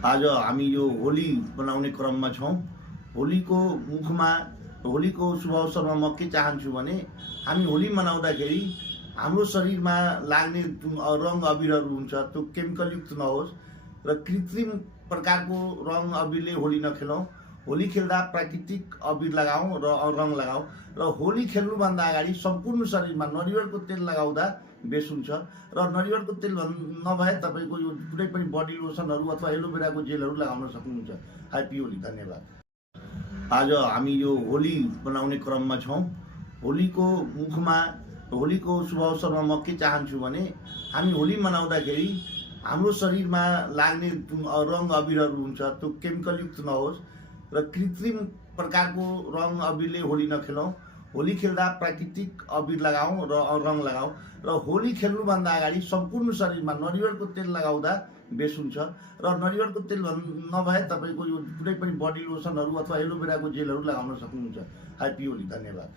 आज हामी यो होली मनाउने क्रममा छौँ। होलीको मुखमा होलीको शुभ अवसरमा म के चाहन्छु भने हामी होली मनाउँदाखेरि हाम्रो शरीरमा लाग्ने जुन रङ अबिरहरू हुन्छ त्यो केमिकलयुक्त नहोस् र कृत्रिम प्रकारको रङ अबिरले होली नखेलौँ। होली खेल्दा प्राकृतिक अबिर लगाऊँ र रङ लगाऊँ र होली खेल्नुभन्दा अगाडि सम्पूर्ण शरीरमा नरिवलको तेल लगाउँदा बेस हुन्छ र नरिवलको तेल नभए तपाईँको यो कुनै पनि बडी लोसनहरू अथवा एलोभेराको जेलहरू लगाउन सक्नुहुन्छ। ह्याप्पी होली, धन्यवाद। आज हामी यो होली मनाउने क्रममा छौँ। होलीको मुखमा होलीको शुभ अवसरमा म के चाहन्छु भने हामी होली मनाउँदाखेरि हाम्रो शरीरमा लाग्ने जुन रङ अबिरहरू हुन्छ त्यो केमिकलयुक्त नहोस् र कृत्रिम प्रकारको रङ अबिरले होली नखेलौँ। होली खेल्दा प्राकृतिक अबिर लगाऊँ र रङ लगाऊँ र होली खेल्नुभन्दा अगाडि सम्पूर्ण शरीरमा नरिवलको तेल लगाउँदा बेस हुन्छ र नरिवलको तेल नभए तपाईँको यो कुनै पनि बडी लोसनहरू अथवा एलोभेराको जेलहरू लगाउन सक्नुहुन्छ। ह्याप्पी होली, धन्यवाद।